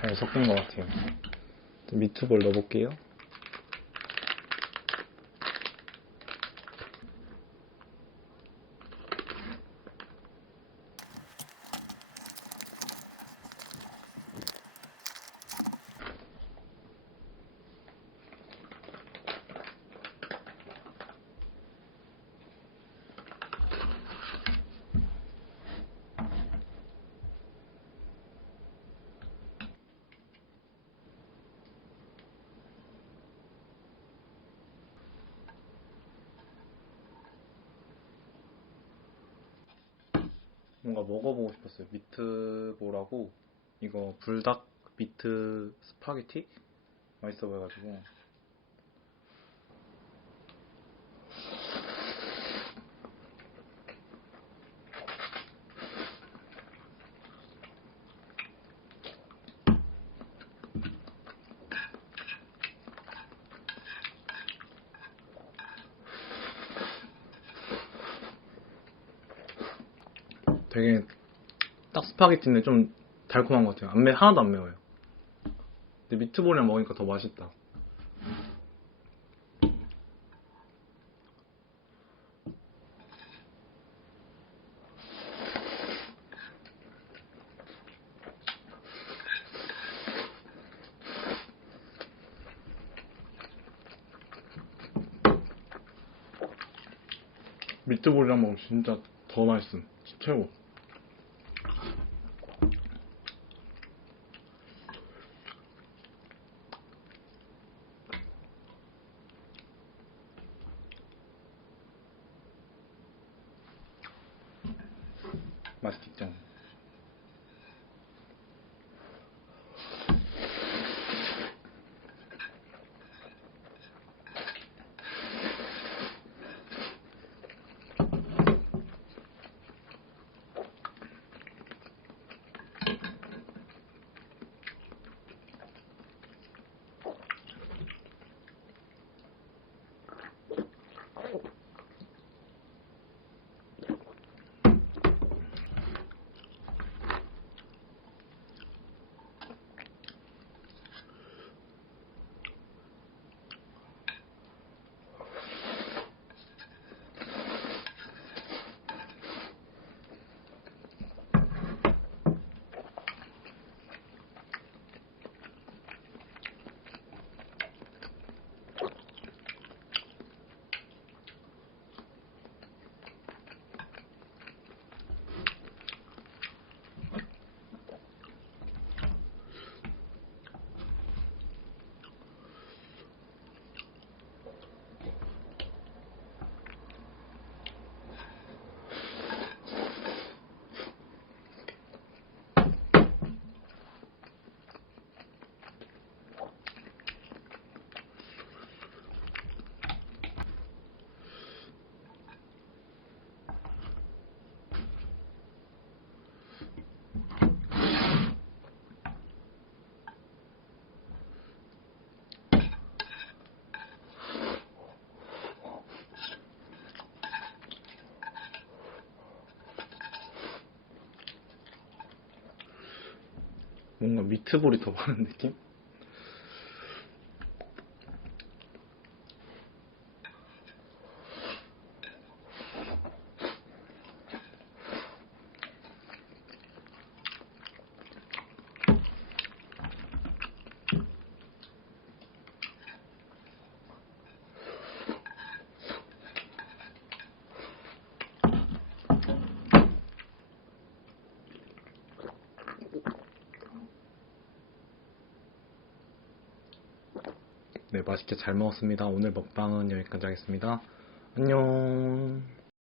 잘 섞은 것 같아요. 미트볼 넣어볼게요. 뭔가 먹어보고 싶었어요. 미트볼하고 이거 불닭 미트 스파게티? 맛있어 보여가지고. 되게 딱 스파게티인데 좀 달콤한 것 같아요. 하나도 안 매워요. 근데 미트볼이랑 먹으니까 더 맛있다. 미트볼이랑 먹으면 진짜 더 맛있음. 최고. 맛이 직전. 뭔가 미트볼이 더 많은 느낌? 네, 맛있게 잘 먹었습니다. 오늘 먹방은 여기까지 하겠습니다. 안녕.